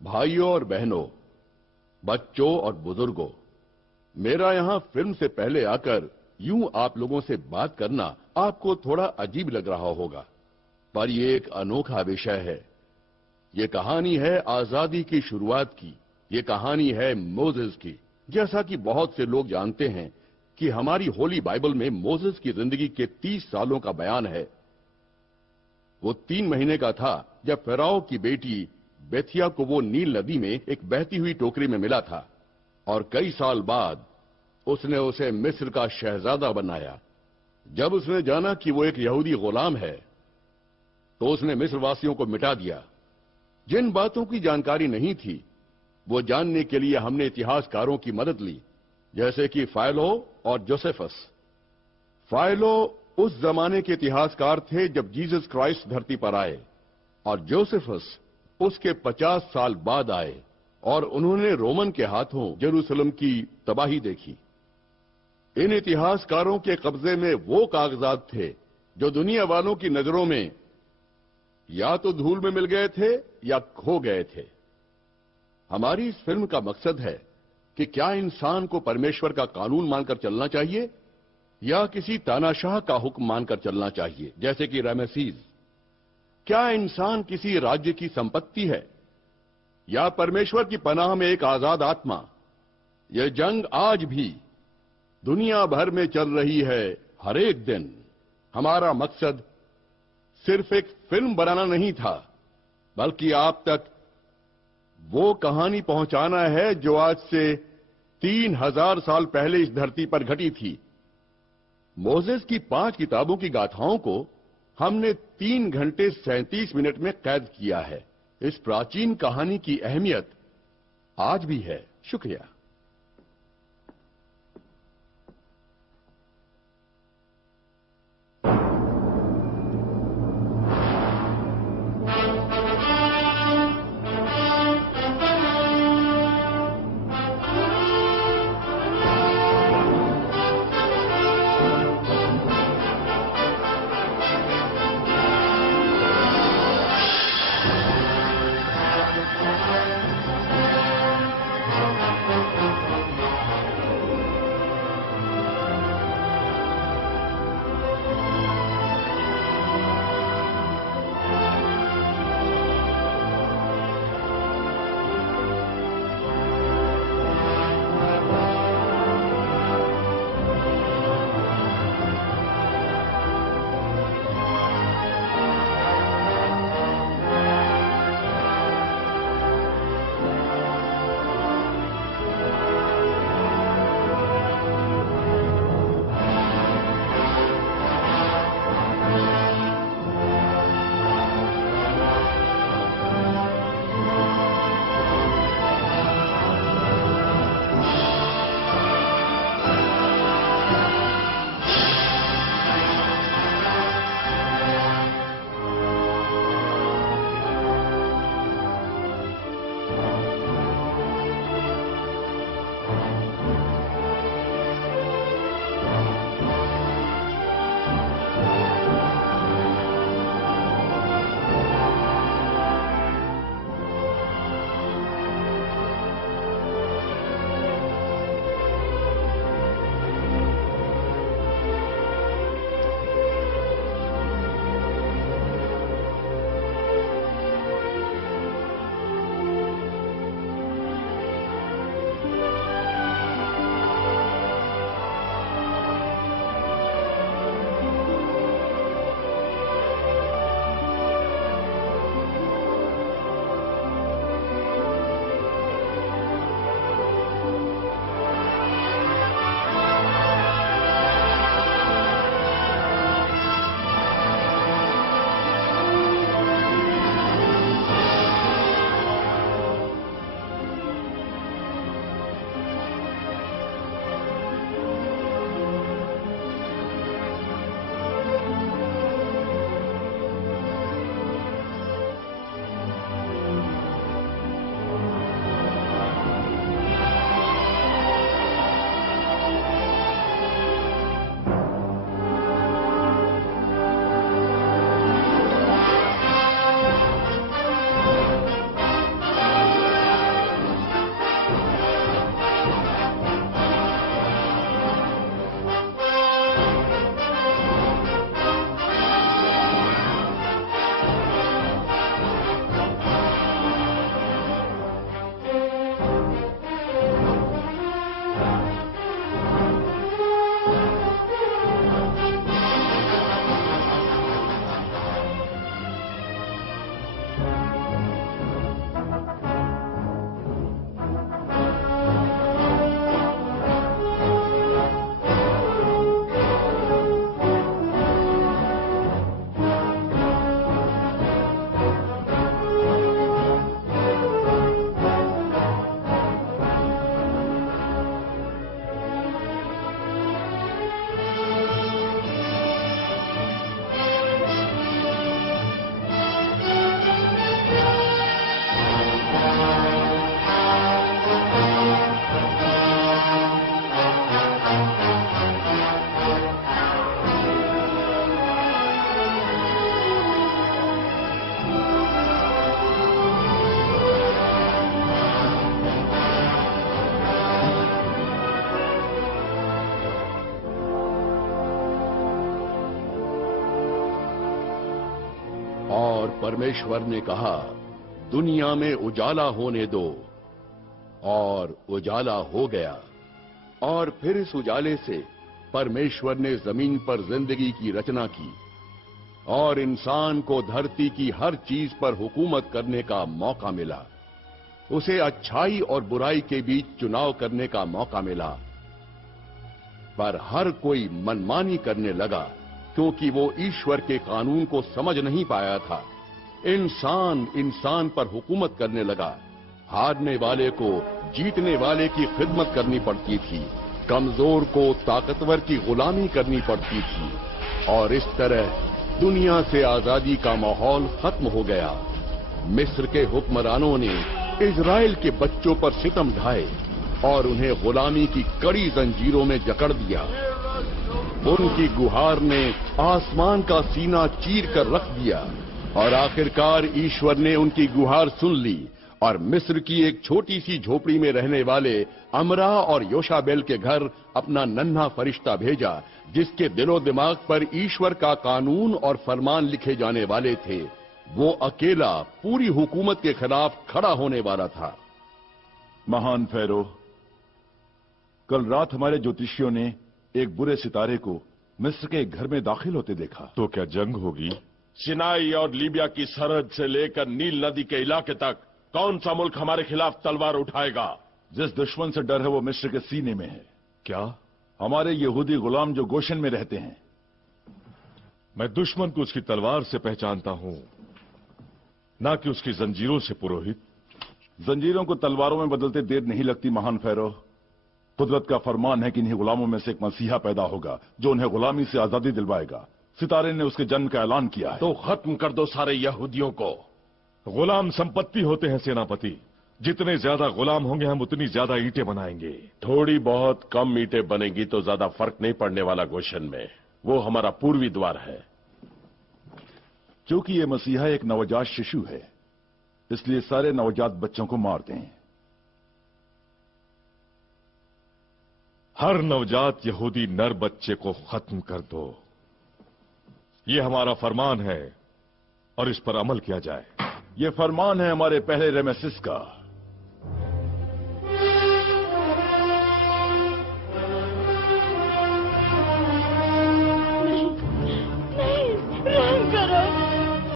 भाइयों और बहनों, बच्चों और बुजुर्गों, मेरा यहां फिल्म से पहले आकर यूं आप लोगों से बात करना आपको थोड़ा अजीब लग रहा होगा, पर यह एक अनोखा विषय है। ये कहानी है आजादी की शुरुआत की। ये कहानी है मोसेस की। जैसा कि बहुत से लोग जानते हैं कि हमारी होली बाइबल में मोसेस की जिंदगी के 30 सालों का बयान है। वो 3 महीने का था जब फिरौन की बेटी बेथिया को वो नील नदी में एक बहती हुई टोकरी में मिला था, और कई साल बाद उसने उसे मिस्र का शहजादा बनाया। जब उसने जाना कि वो एक यहूदी गुलाम है, तो उसने मिस्र वासियों को मिटा दिया। जिन बातों की जानकारी नहीं थी, वो जानने के लिए हमने इतिहासकारों की मदद ली, जैसे कि फाइलो और जोसेफस। फाइलो उस जमाने के इतिहासकार थे जब जीसस क्राइस्ट धरती पर आए, और जोसेफस उसके 50 साल बाद आए, और उन्होंने रोमन के हाथों जेरूसलम की तबाही देखी। इन इतिहासकारों के कब्जे में वो कागजात थे जो दुनिया वालों की नजरों में या तो धूल में मिल गए थे या खो गए थे। हमारी इस फिल्म का मकसद है कि क्या इंसान को परमेश्वर का कानून मानकर चलना चाहिए या किसी तानाशाह का हुक्म मानकर चलना चाहिए, जैसे कि रामेसीस। क्या इंसान किसी राज्य की संपत्ति है या परमेश्वर की पनाह में एक आजाद आत्मा? यह जंग आज भी दुनिया भर में चल रही है, हर एक दिन। हमारा मकसद सिर्फ एक फिल्म बनाना नहीं था, बल्कि आप तक वो कहानी पहुंचाना है जो आज से 3000 साल पहले इस धरती पर घटी थी। मोसेस की 5 किताबों की गाथाओं को हमने 3 घंटे 37 मिनट में कैद किया है। इस प्राचीन कहानी की अहमियत आज भी है। शुक्रिया। परमेश्वर ने कहा, दुनिया में उजाला होने दो, और उजाला हो गया। और फिर इस उजाले से परमेश्वर ने जमीन पर जिंदगी की रचना की और इंसान को धरती की हर चीज पर हुकूमत करने का मौका मिला। उसे अच्छाई और बुराई के बीच चुनाव करने का मौका मिला, पर हर कोई मनमानी करने लगा क्योंकि वो ईश्वर के कानून को समझ नहीं पाया था। इंसान पर हुकूमत करने लगा। हारने वाले को जीतने वाले की खिदमत करनी पड़ती थी, कमजोर को ताकतवर की गुलामी करनी पड़ती थी, और इस तरह दुनिया से आजादी का माहौल खत्म हो गया। मिस्र के हुक्मरानों ने इजराइल के बच्चों पर सितम ढाए और उन्हें गुलामी की कड़ी जंजीरों में जकड़ दिया। उनकी गुहार ने आसमान का सीना चीर कर रख दिया, और आखिरकार ईश्वर ने उनकी गुहार सुन ली और मिस्र की एक छोटी सी झोपड़ी में रहने वाले अमरा और योशाबेल के घर अपना नन्हा फरिश्ता भेजा, जिसके दिलो दिमाग पर ईश्वर का कानून और फरमान लिखे जाने वाले थे। वो अकेला पूरी हुकूमत के खिलाफ खड़ा होने वाला था। महान फैरो, कल रात हमारे ज्योतिषियों ने एक बुरे सितारे को मिस्र के घर में दाखिल होते देखा। तो क्या जंग होगी? सिनाई और लीबिया की सरहद से लेकर नील नदी के इलाके तक कौन सा मुल्क हमारे खिलाफ तलवार उठाएगा? जिस दुश्मन से डर है वो मिस्र के सीने में है। क्या? हमारे यहूदी गुलाम जो गोशन में रहते हैं। मैं दुश्मन को उसकी तलवार से पहचानता हूं, ना कि उसकी जंजीरों से। पुरोहित, जंजीरों को तलवारों में बदलते देर नहीं लगती महान फैरो। कुदरत का फरमान है कि इन्हीं गुलामों में से एक मसीहा पैदा होगा जो उन्हें गुलामी से आजादी दिलवाएगा। सितारे ने उसके जन्म का ऐलान किया है। तो खत्म कर दो सारे यहूदियों को। गुलाम संपत्ति होते हैं सेनापति। जितने ज्यादा गुलाम होंगे हम उतनी ज्यादा ईंटें बनाएंगे। थोड़ी बहुत कम ईंटें बनेगी तो ज्यादा फर्क नहीं पड़ने वाला गोशन में। वो हमारा पूर्वी द्वार है। क्योंकि ये मसीहा एक नवजात शिशु है, इसलिए सारे नवजात बच्चों को मार दें। हर नवजात यहूदी नर बच्चे को खत्म कर दो। ये हमारा फरमान है और इस पर अमल किया जाए। ये फरमान है हमारे पहले रेमेसिस का।